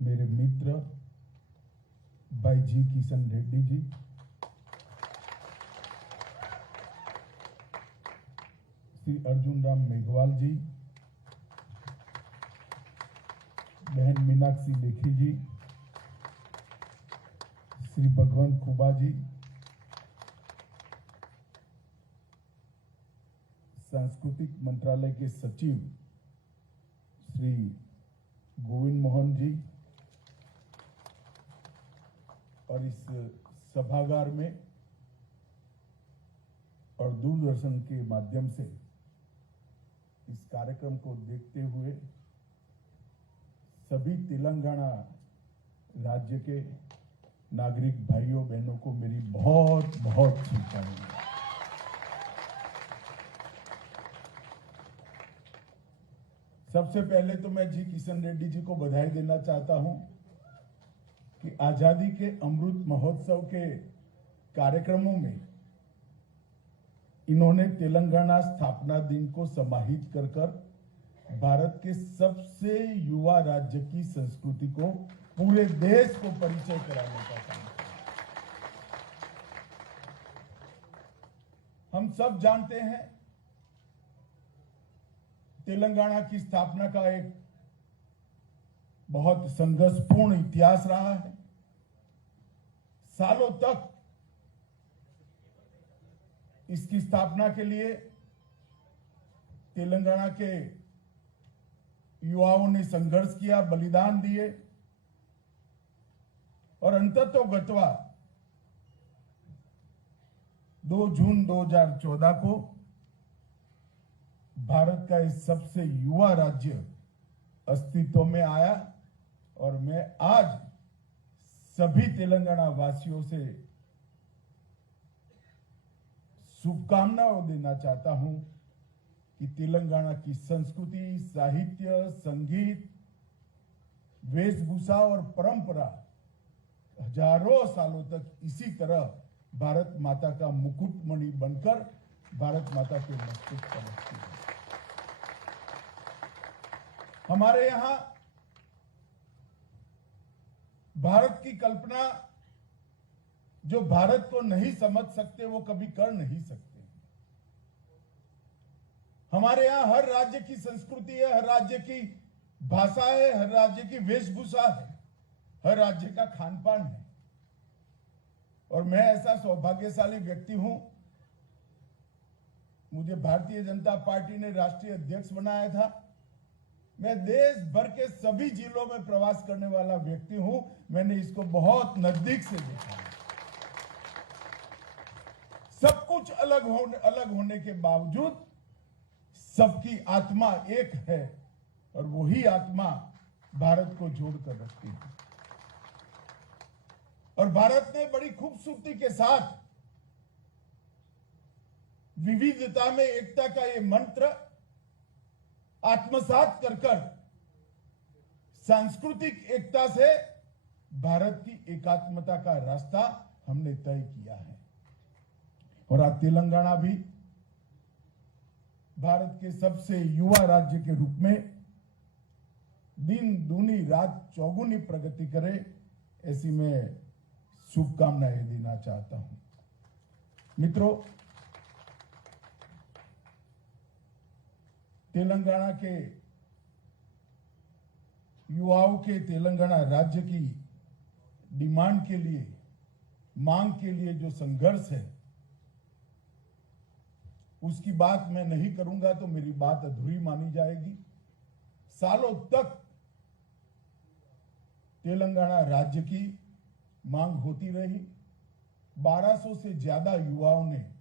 मेरे मित्र भाई जी किशन रेड्डी जी, श्री अर्जुन राम मेघवाल जी, बहन मीनाक्षी लेखी जी, श्री भगवंत खुबा जी, सांस्कृतिक मंत्रालय के सचिव श्री गोविंद मोहन जी, और इस सभागार में और दूरदर्शन के माध्यम से इस कार्यक्रम को देखते हुए सभी तेलंगाना राज्य के नागरिक भाइयों बहनों को मेरी बहुत बहुत शुभकामनाएं। सबसे पहले तो मैं जी किशन रेड्डी जी को बधाई देना चाहता हूं कि आजादी के अमृत महोत्सव के कार्यक्रमों में इन्होंने तेलंगाना स्थापना दिन को समाहित कर कर भारत के सबसे युवा राज्य की संस्कृति को पूरे देश को परिचय कराने का काम किया। हम सब जानते हैं तेलंगाना की स्थापना का एक बहुत संघर्षपूर्ण इतिहास रहा है। सालों तक इसकी स्थापना के लिए तेलंगाना के युवाओं ने संघर्ष किया, बलिदान दिए, और अंततोगत्वा 2 जून 2014 को भारत का इस सबसे युवा राज्य अस्तित्व में आया। और मैं आज सभी तेलंगाना वासियों से शुभकामनाएं देना चाहता हूं कि तेलंगाना की संस्कृति, साहित्य, संगीत, वेशभूषा और परंपरा हजारों सालों तक इसी तरह भारत माता का मुकुटमणि बनकर भारत माता के मस्तक पर रखती है। हमारे यहां भारत की कल्पना जो भारत को नहीं समझ सकते वो कभी कर नहीं सकते। हमारे यहां हर राज्य की संस्कृति है, हर राज्य की भाषा है, हर राज्य की वेशभूषा है, हर राज्य का खान पान है। और मैं ऐसा सौभाग्यशाली व्यक्ति हूं, मुझे भारतीय जनता पार्टी ने राष्ट्रीय अध्यक्ष बनाया था। मैं देश भर के सभी जिलों में प्रवास करने वाला व्यक्ति हूं। मैंने इसको बहुत नजदीक से देखा है। सब कुछ अलग होने के बावजूद सबकी आत्मा एक है, और वही आत्मा भारत को जोड़कर रखती है। और भारत ने बड़ी खूबसूरती के साथ विविधता में एकता का ये मंत्र आत्मसात कर सांस्कृतिक एकता से भारत की एकात्मता का रास्ता हमने तय किया है। और आज तेलंगाना भी भारत के सबसे युवा राज्य के रूप में दिन दूनी रात चौगुनी प्रगति करे, ऐसी मैं शुभकामनाएं देना चाहता हूं। मित्रों, तेलंगाना के युवाओं के तेलंगाना राज्य की डिमांड के लिए, मांग के लिए जो संघर्ष है, उसकी बात मैं नहीं करूंगा तो मेरी बात अधूरी मानी जाएगी। सालों तक तेलंगाना राज्य की मांग होती रही। 1200 से ज्यादा युवाओं ने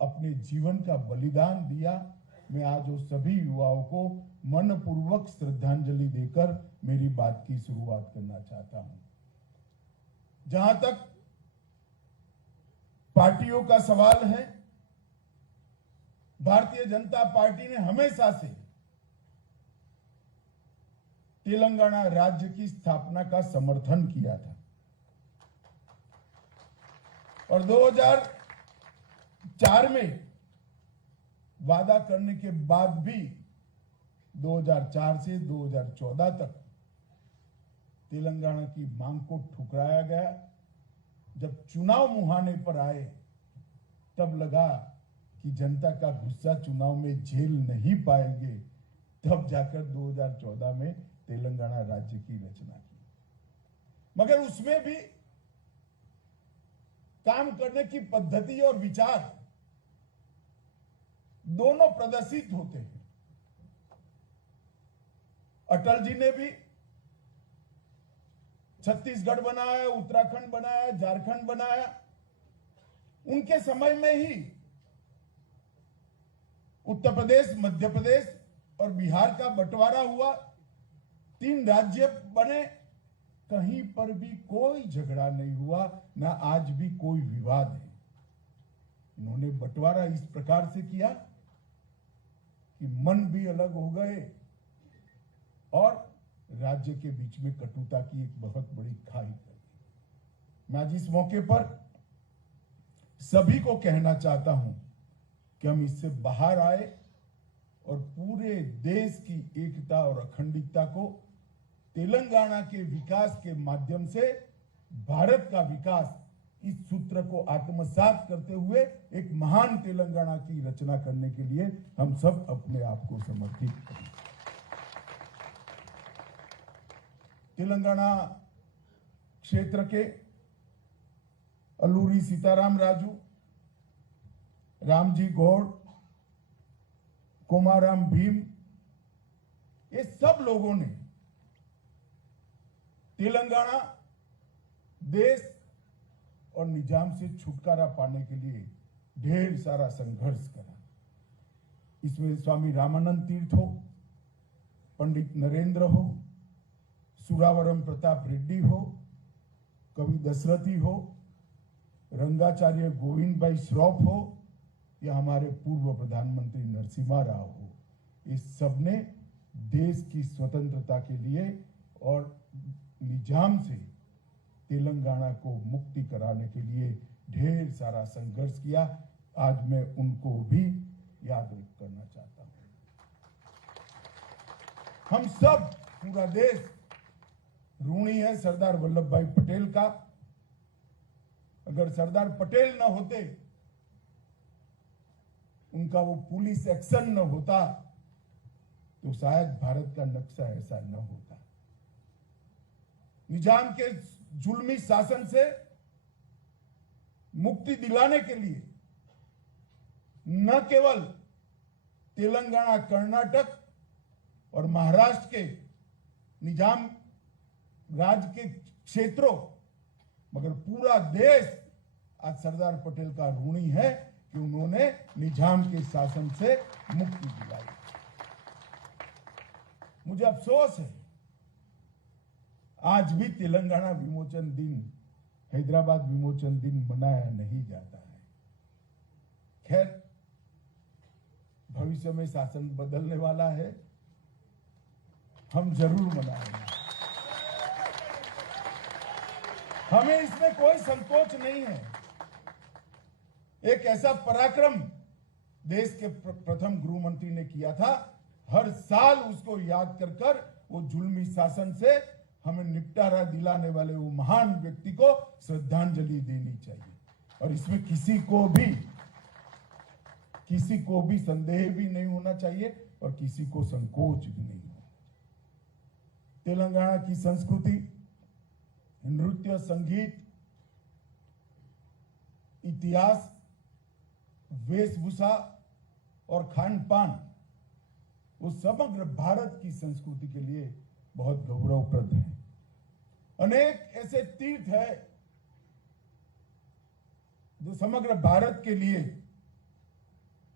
अपने जीवन का बलिदान दिया। मैं आज वो सभी युवाओं को मनपूर्वक श्रद्धांजलि देकर मेरी बात की शुरुआत करना चाहता हूं। जहां तक पार्टियों का सवाल है, भारतीय जनता पार्टी ने हमेशा से तेलंगाना राज्य की स्थापना का समर्थन किया था। और 2004 में वादा करने के बाद भी 2004 से 2014 तक तेलंगाना की मांग को ठुकराया गया। जब चुनाव मुहाने पर आए तब लगा कि जनता का गुस्सा चुनाव में झेल नहीं पाएंगे, तब जाकर 2014 में तेलंगाना राज्य की रचना की। मगर उसमें भी काम करने की पद्धति और विचार दोनों प्रदर्शित होते हैं। अटल जी ने भी छत्तीसगढ़ बनाया, उत्तराखंड बनाया, झारखंड बनाया। उनके समय में ही उत्तर प्रदेश, मध्य प्रदेश और बिहार का बंटवारा हुआ, 3 राज्य बने। कहीं पर भी कोई झगड़ा नहीं हुआ, ना आज भी कोई विवाद है। इन्होंने बंटवारा इस प्रकार से किया कि मन भी अलग हो गए और राज्य के बीच में कटुता की एक बहुत बड़ी खाई कर दी। मैं आज इस मौके पर सभी को कहना चाहता हूं कि हम इससे बाहर आए और पूरे देश की एकता और अखंडता को तेलंगाना के विकास के माध्यम से भारत का विकास, इस सूत्र को आत्मसात करते हुए एक महान तेलंगाना की रचना करने के लिए हम सब अपने आप को समर्पित करें। तेलंगाना क्षेत्र के अल्लूरी सीताराम राजू, रामजी गौड़, कोमाराम भीम, ये सब लोगों ने तेलंगाना देश और निजाम से छुटकारा पाने के लिए ढेर सारा संघर्ष करा। इसमें स्वामी रामानंद तीर्थ हो, पंडित नरेंद्र हो, सुरावरम प्रताप रेड्डी हो, कवि दशरथी हो, रंगाचार्य गोविंद भाई श्रॉफ हो, या हमारे पूर्व प्रधानमंत्री नरसिम्हा राव हो। इस सबने देश की स्वतंत्रता के लिए और निजाम से तेलंगाना को मुक्ति कराने के लिए ढेर सारा संघर्ष किया। आज मैं उनको भी याद करना चाहता हूं। हम सब, पूरा देश ऋणी है सरदार वल्लभ भाई पटेल का। अगर सरदार पटेल न होते, उनका वो पुलिस एक्शन न होता, तो शायद भारत का नक्शा ऐसा न होता। निजाम के जुल्मी शासन से मुक्ति दिलाने के लिए न केवल तेलंगाना, कर्नाटक और महाराष्ट्र के निजाम राज के क्षेत्रों, मगर पूरा देश आज सरदार पटेल का ऋणी है कि उन्होंने निजाम के शासन से मुक्ति दिलाई। मुझे अफसोस है आज भी तेलंगाना विमोचन दिन, हैदराबाद विमोचन दिन मनाया नहीं जाता है। खैर, भविष्य में शासन बदलने वाला है, हम जरूर मनाएंगे। हमें इसमें कोई संकोच नहीं है। एक ऐसा पराक्रम देश के प्रथम गृह मंत्री ने किया था। हर साल उसको याद कर कर वो जुल्मी शासन से हमें निपटारा दिलाने वाले वो महान व्यक्ति को श्रद्धांजलि देनी चाहिए। और इसमें किसी को भी संदेह भी नहीं होना चाहिए और किसी को संकोच भी नहीं होना। तेलंगाना की संस्कृति, नृत्य, संगीत, इतिहास, वेशभूषा और खान पान, वो समग्र भारत की संस्कृति के लिए बहुत गौरवप्रद है। अनेक ऐसे तीर्थ है जो समग्र भारत के लिए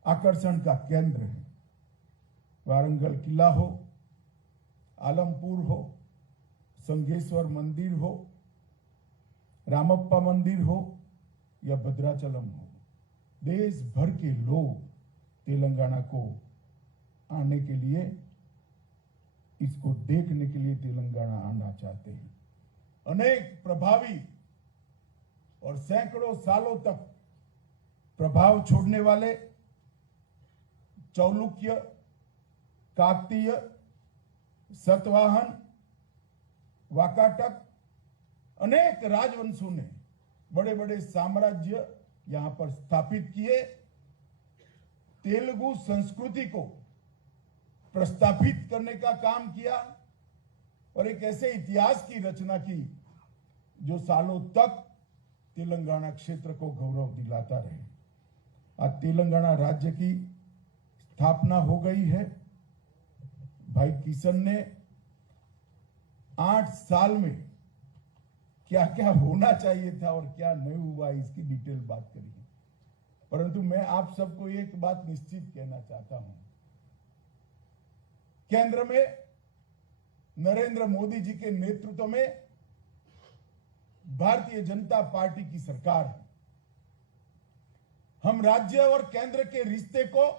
आकर्षण का केंद्र है। वारंगल किला हो, आलमपुर हो, संगेश्वर मंदिर हो, रामप्पा मंदिर हो या भद्राचलम हो, देश भर के लोग तेलंगाना को आने के लिए, इसको देखने के लिए तेलंगाना आना चाहते हैं। अनेक प्रभावी और सैकड़ों सालों तक प्रभाव छोड़ने वाले चौलुक्य, काकतीय, सतवाहन, वाकाटक अनेक राजवंशों ने बड़े बड़े साम्राज्य यहां पर स्थापित किए, तेलुगु संस्कृति को प्रस्थापित करने का काम किया और एक ऐसे इतिहास की रचना की जो सालों तक तेलंगाना क्षेत्र को गौरव दिलाता रहे। आज तेलंगाना राज्य की स्थापना हो गई है। भाई किशन ने 8 साल में क्या क्या होना चाहिए था और क्या नहीं हुआ इसकी डिटेल बात करी, परंतु मैं आप सबको एक बात निश्चित कहना चाहता हूं। केंद्र में नरेंद्र मोदी जी के नेतृत्व में भारतीय जनता पार्टी की सरकार है। हम राज्य और केंद्र के रिश्ते को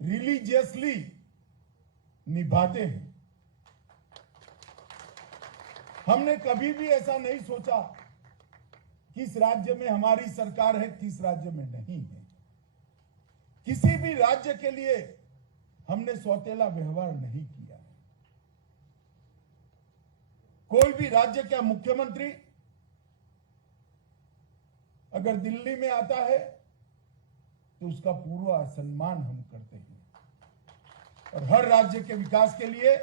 रिलीजियसली निभाते हैं। हमने कभी भी ऐसा नहीं सोचा किस राज्य में हमारी सरकार है, किस राज्य में नहीं है। किसी भी राज्य के लिए हमने सौतेला व्यवहार नहीं किया है। कोई भी राज्य का मुख्यमंत्री अगर दिल्ली में आता है तो उसका पूरा सम्मान हम करते हैं और हर राज्य के विकास के लिए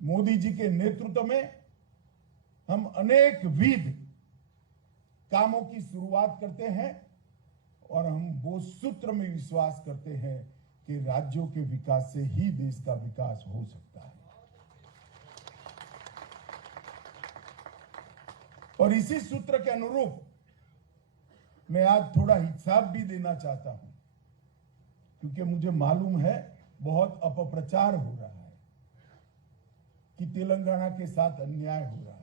मोदी जी के नेतृत्व में हम अनेक विध कामों की शुरुआत करते हैं और हम वो सूत्र में विश्वास करते हैं कि राज्यों के विकास से ही देश का विकास हो सकता है। और इसी सूत्र के अनुरूप मैं आज थोड़ा हिसाब भी देना चाहता हूं, क्योंकि मुझे मालूम है बहुत अपप्रचार हो रहा है कि तेलंगाना के साथ अन्याय हो रहा है।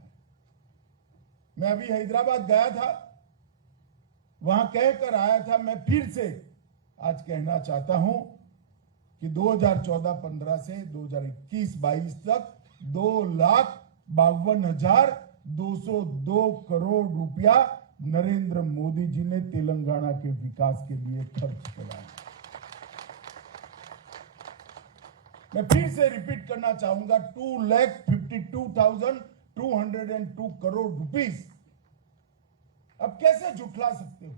मैं अभी हैदराबाद गया था, वहां कहकर आया था। मैं फिर से आज कहना चाहता हूं कि 2014-15 से 2021-22 तक 2,52,202 करोड़ रुपया नरेंद्र मोदी जी ने तेलंगाना के विकास के लिए खर्च किया। मैं फिर से रिपीट करना चाहूंगा, 2,52,202 करोड़ रुपीस। अब कैसे झुठला सकते हो?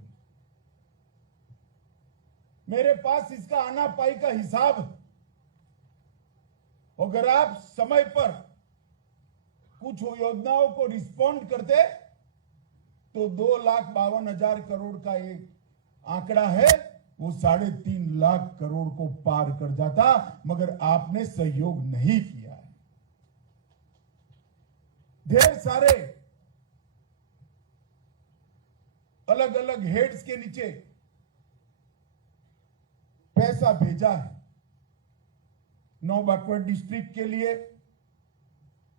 मेरे पास इसका आना पाई का हिसाब है। अगर आप समय पर कुछ योजनाओं को रिस्पॉन्ड करते तो 2,52,000 करोड़ का एक आंकड़ा है, वो 3.5 लाख करोड़ को पार कर जाता, मगर आपने सहयोग नहीं किया है। ढेर सारे अलग अलग हेड्स के नीचे पैसा भेजा है। 9 बैकवर्ड डिस्ट्रिक्ट के लिए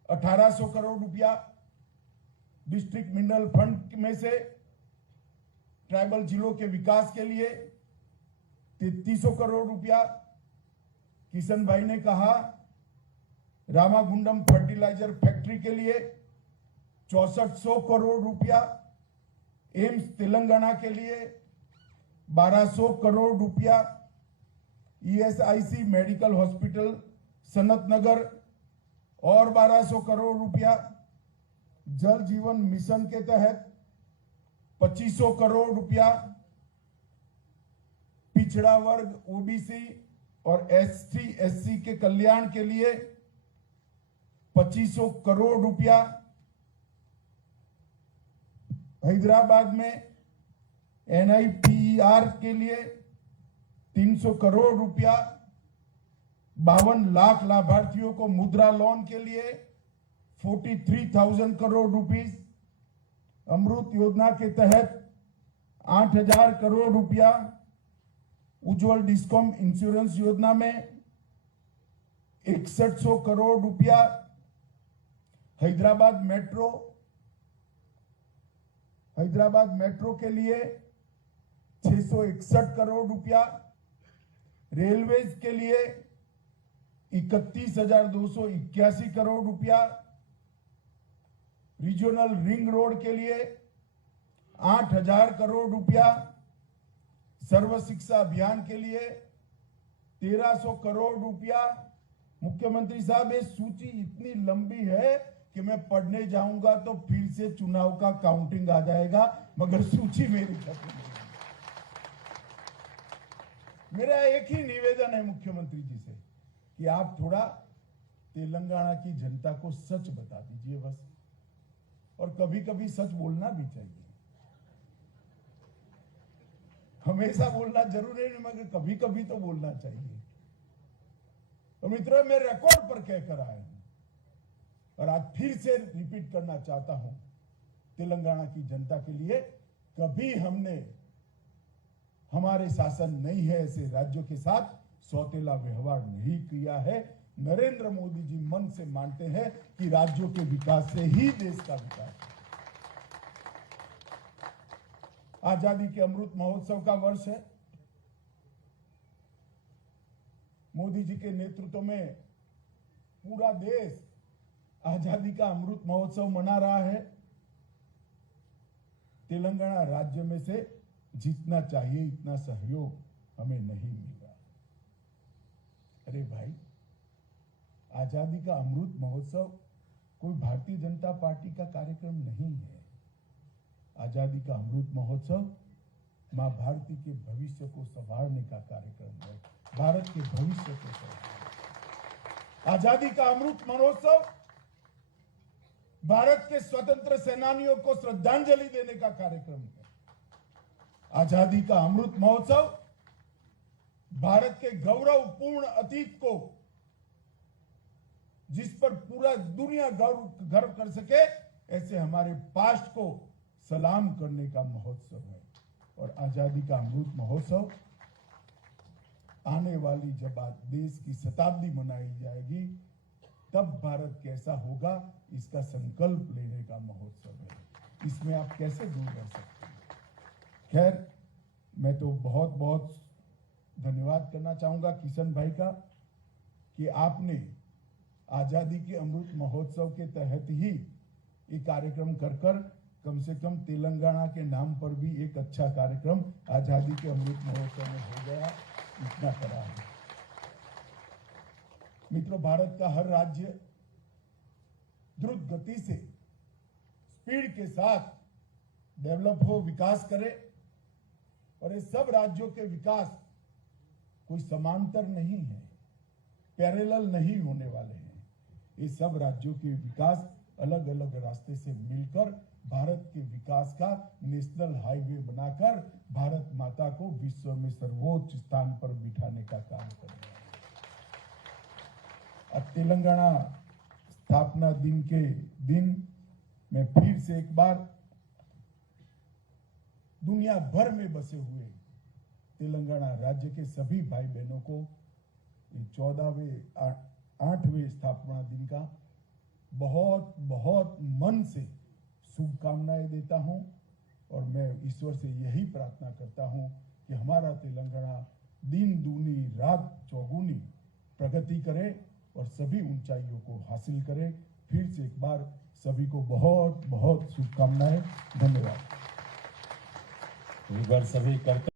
1800 करोड़ रुपया, डिस्ट्रिक्ट मिनरल फंड में से ट्राइबल जिलों के विकास के लिए 3300 करोड़ रुपया। किशन भाई ने कहा रामागुंडम फर्टिलाइजर फैक्ट्री के लिए 6400 करोड़ रुपया, एम्स तेलंगाना के लिए 1200 करोड़ रुपया, ESIC मेडिकल हॉस्पिटल सनत नगर और 1200 करोड़ रुपया, जल जीवन मिशन के तहत 2500 करोड़ रुपया, पिछड़ा वर्ग OBC और ST SC के कल्याण के लिए 2500 करोड़ रुपया, हैदराबाद में NIPER के लिए 300 करोड़ रुपया, 52 लाख लाभार्थियों को मुद्रा लोन के लिए 43,000 करोड़ रुपीस, अमृत योजना के तहत 8,000 करोड़ रुपया, उज्जवल डिस्कॉम इंश्योरेंस योजना में 6100 करोड़ रुपया, हैदराबाद मेट्रो के लिए 661 करोड़ रुपया, रेलवेज के लिए 31,281 करोड़ रुपया, रीजनल रिंग रोड के लिए 8,000 करोड़ रुपया, सर्व शिक्षा अभियान के लिए 1,300 करोड़ रुपया, मुख्यमंत्री साहब, ये सूची इतनी लंबी है कि मैं पढ़ने जाऊंगा तो फिर से चुनाव का काउंटिंग आ जाएगा, मगर सूची मेरी खत्म नहीं। मेरा एक ही निवेदन है मुख्यमंत्री जी से कि आप थोड़ा तेलंगाना की जनता को सच बता दीजिए बस, और कभी कभी सच बोलना भी चाहिए। हमेशा बोलना जरूरी नहीं, मगर कभी कभी तो बोलना चाहिए। तो मित्रों, मैं रिकॉर्ड पर कहकर आया हूं और आज फिर से रिपीट करना चाहता हूं तेलंगाना की जनता के लिए, कभी हमने हमारे शासन नहीं है ऐसे राज्यों के साथ सौतेला व्यवहार नहीं किया है। नरेंद्र मोदी जी मन से मानते हैं कि राज्यों के विकास से ही देश का विकास है। आजादी के अमृत महोत्सव का वर्ष है। मोदी जी के नेतृत्व में पूरा देश आजादी का अमृत महोत्सव मना रहा है। तेलंगाना राज्य में से जितना चाहिए इतना सहयोग हमें नहीं मिल रहा। अरे भाई, आजादी का अमृत महोत्सव कोई भारतीय जनता पार्टी का कार्यक्रम नहीं है। आजादी का अमृत महोत्सव मां भारती के भविष्य को संवारने का कार्यक्रम है, भारत के भविष्य को संवारने। आजादी का अमृत महोत्सव भारत के स्वतंत्र सेनानियों को श्रद्धांजलि देने का कार्यक्रम है। आजादी का अमृत महोत्सव भारत के गौरवपूर्ण अतीत को, जिस पर पूरा दुनिया गर्व कर सके, ऐसे हमारे पास्ट को सलाम करने का महोत्सव है। और आजादी का अमृत महोत्सव आने वाली जब देश की शताब्दी मनाई जाएगी तब भारत कैसा होगा इसका संकल्प लेने का महोत्सव है। इसमें आप कैसे दूर रह सकते हैं। खैर, मैं तो बहुत बहुत धन्यवाद करना चाहूंगा किशन भाई का कि आपने आजादी के अमृत महोत्सव के तहत ही ये कार्यक्रम कर कम से कम तेलंगाना के नाम पर भी एक अच्छा कार्यक्रम आजादी के अमृत महोत्सव में हो गया, इतना करा है। मित्रों, भारत का हर राज्य द्रुत गति से, स्पीड के साथ डेवलप हो, विकास करे, और ये सब राज्यों के विकास कोई समांतर नहीं है, पैरेलल नहीं होने वाले हैं। ये सब राज्यों के विकास अलग अलग रास्ते से मिलकर भारत के विकास का नेशनल हाईवे बनाकर भारत माता को विश्व में सर्वोच्च स्थान पर बिठाने का काम करेगा। अब तेलंगाना स्थापना दिन के दिन मैं फिर से एक बार दुनिया भर में बसे हुए तेलंगाना राज्य के सभी भाई बहनों को 8वें स्थापना दिन का बहुत बहुत मन से शुभकामनाएं देता हूं। और मैं ईश्वर से यही प्रार्थना करता हूं कि हमारा तेलंगाना दिन दूनी रात चौगुनी प्रगति करे और सभी ऊंचाइयों को हासिल करे। फिर से एक बार सभी को बहुत बहुत शुभकामनाएं। धन्यवाद। सभी करते